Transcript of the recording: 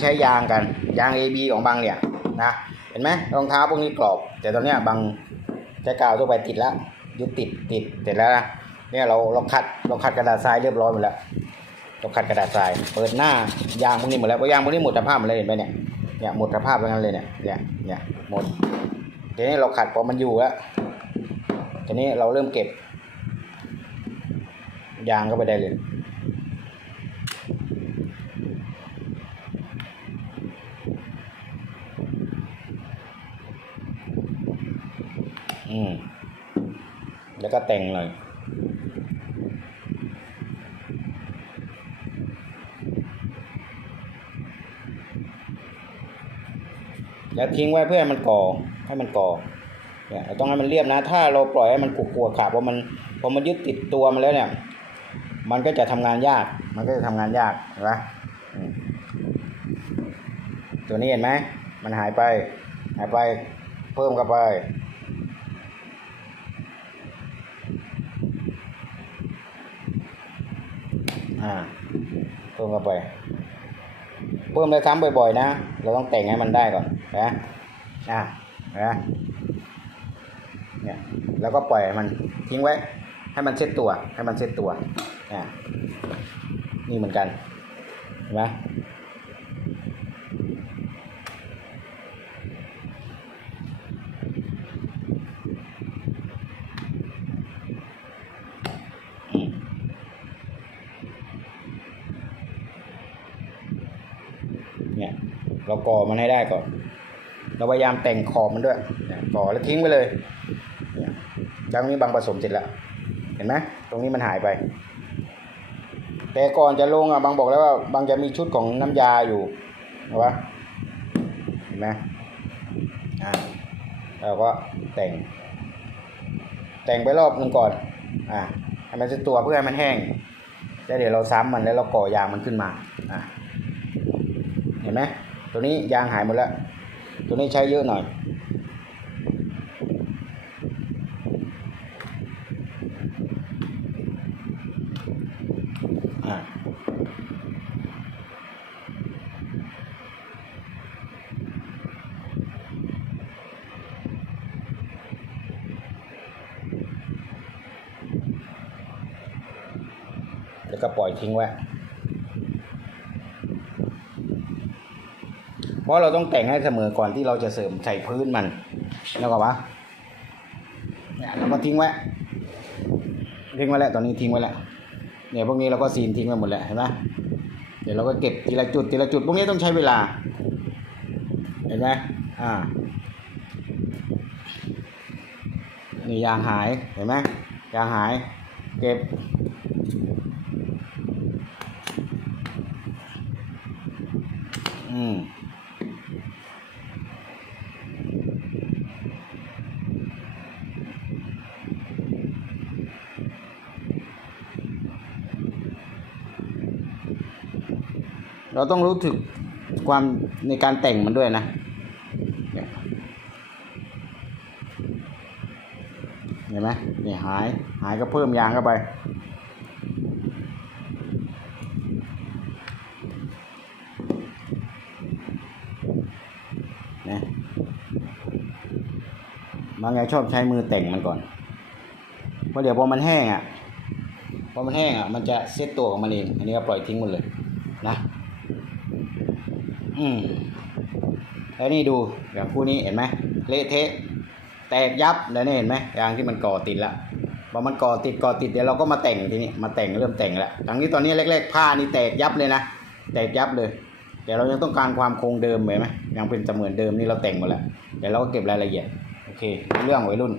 ใช้ยางกันยาง AB ของบางเนี่ยนะเห็นไหมรองเท้าพวกนี้กรอบ แต่ตอนเนี้ยบางใช้กาวทั่วไปติดแล้วยึดติดติดเสร็จแล้วนะเนี่ยเราเราคัดเราคัดกระดาษทรายเรียบร้อยหมดแล้วเราคัดกระดาษทราย เปิดหน้ายางพวกนี้หมดแล้วเพราะยางพวกนี้หมดสภาพหมดเลยเห็นไหมเนี่ยเนี่ยหมดสภาพแล้วงั้นเลยเนี่ยเนี่ยเนี่ยหมดทีนี้เราขัดพอมันอยู่แล้วทีนี้เราเริ่มเก็บยางก็ไปได้เลย อืม แล้วก็แต่งหน่อยแล้วทิ้งไว้เพื่อให้มันก่อให้มันก่อเนี่ยเราต้องให้มันเรียบนะ ถ้าเราปล่อยให้มันกุกกัวขาดพรามันพอมันยึดติดตัวมันแล้วเนี่ย มันก็จะทำงานยาก มันก็จะทำงานยากเห็นไหมตัวนี้เห็นไหมมันหายไป หายไป เพิ่มเข้าไป อ่าเพิ่มเข้าไปเพิ่มเลยซ้ำบ่อยๆนะ เราต้องแต่งให้มันได้ก่อนนะอะนะเนี่ยแล้วก็ปล่อยมันทิ้งไว้ ให้มันเซ็ตตัวให้มันเซ็ตตัวอ่านี่เหมือนกันเห็นไหมอืมเนี่ย เราก่อมันให้ได้ก่อน เราพยายามแต่งขอบมันด้วยก่อแล้วทิ้งไปเลยยดังนี้บางผสมเสร็จแล้ว เห็นไหมตรงนี้มันหายไป แต่ก่อนจะลงอะบางบอกแล้วว่าบางจะมีชุดของน้ำยาอยู่เห็นปะเห็นไหมอ่าเราก็แต่ง แต่งไปรอบหนึงก่อน อ่าให้มันเซตตัวเพื่อให้มันแห้งแล้วเดี๋ยวเราซ้ำมันแล้วเราก่อยางมันขึ้นมา อ่าเห็นไหม ตัวนี้ยางหายหมดแล้ว ตัวนี้ใช้เยอะหน่อยอ่าแล้วก็ปล่อยทิ้งไว้ เพ ราะเราต้องแต่งให้เสมอก่อนที่เราจะเสริมใส่พื้นมันแล้วก็วะเนี่ยเราก็ทิ้งไว้ทิ้งไว้แล้วตอนนี้ทิ้งไว้แล้วเนี่ยพวกนี้เราก็ซีนทิ้งไว้หมดแล้วเห็นไหมเดี๋ยวเราก็เก็บทีละจุดทีละจุดพวกนี้ต้องใช้เวลา เห็นไหมอ่านี่ยางหายเห็นไหมยางหายเก็บอืม เราต้องรู้ถึงความในการแต่งมันด้วยนะเห็นไหมนี่หายหายก็เพิ่มยางเข้าไป นะบางไงชอบใช้มือแต่งมันก่อน เพราะเดี๋ยวพอมันแห้งอะ พอมันแห้งอะ มันจะเซตตัวของมันเอง อันนี้ก็ปล่อยทิ้งหมดเลยนะ อืมแล้วนี่ดูอย่างคู่นี้เห็นไหมเละเทะแตกยับแล้วนี่เห็นไหมยางที่มันก่อติดละพอมันก่อติดก่อติดเดี๋ยวเราก็มาแต่งทีนี้มาแต่งเริ่มแต่งแล้วทั้งนี้ตอนนี้แรกๆผ้านี่แตกยับเลยนะแตกยับเลย แต่เรายังต้องการความคงเดิมเห็นไหมยังเป็นเสมือนเดิมนี่เราแต่งหมดแล้วเดี๋ยวเราก็เก็บรายละเอียดโอเค เรื่องวัยรุ่น